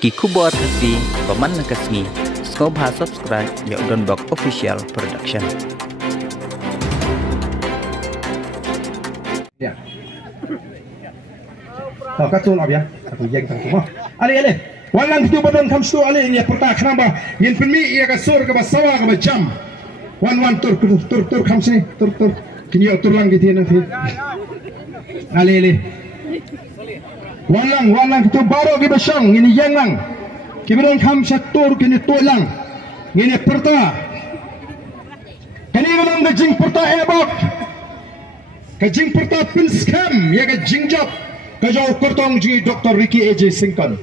Ki kubuat hati paman nak Sngi. Skoba subscribe ya Don Bok Official Production. Ya. Tahu katul ya. Aku yang tak semua. Ali. Walang tu badan kamstu ali ini pertah kenapa? Yen penmi ia kasur ke Sawa ke jam. Wan tur kamsi tur. Kini tur lang gitu nanti. Ali. Walang tu baru ke besang ini yang lang. Kiberon kam tur kini tulang. Ini pertah. Kini memang gajing pertah ebok. Kajing pertah pin scam ya gajing job. Kajau kortong ji Dr. Ricky AJ Singkon.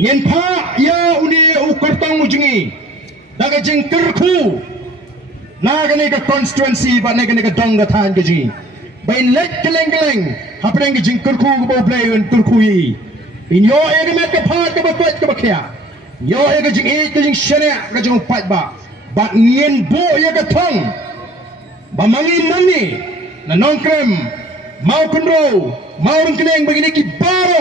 Yen pa ya uni ukortong ujungi. Daga jing kerku. Naga nega constituency ba nega dong gatan gaji. Bain let keleng. Hapeng jing kerku go play un kerku yi. In yo ega met ka pat ka bat ka bakya. Yo ega jing shene ka jing Paidbah. But ngien bo ya ka tong. Ba mangi mani na nongkrem mau kunro mau rengkeneng begini ki baro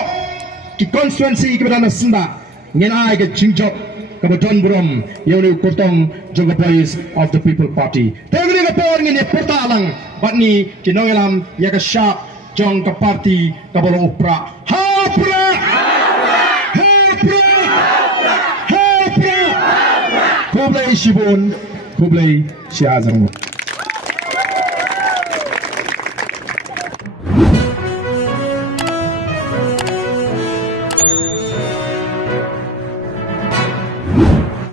ki constituency kepada nasenda ngin ai ke jingjok kebetulan buram yang ni kortong juga place of the people party tegri ke por ngin pertalang bat ni kinongelam ya ke syak jong ke parti ke bolo Prah Prah kublai shibun kublai syazang.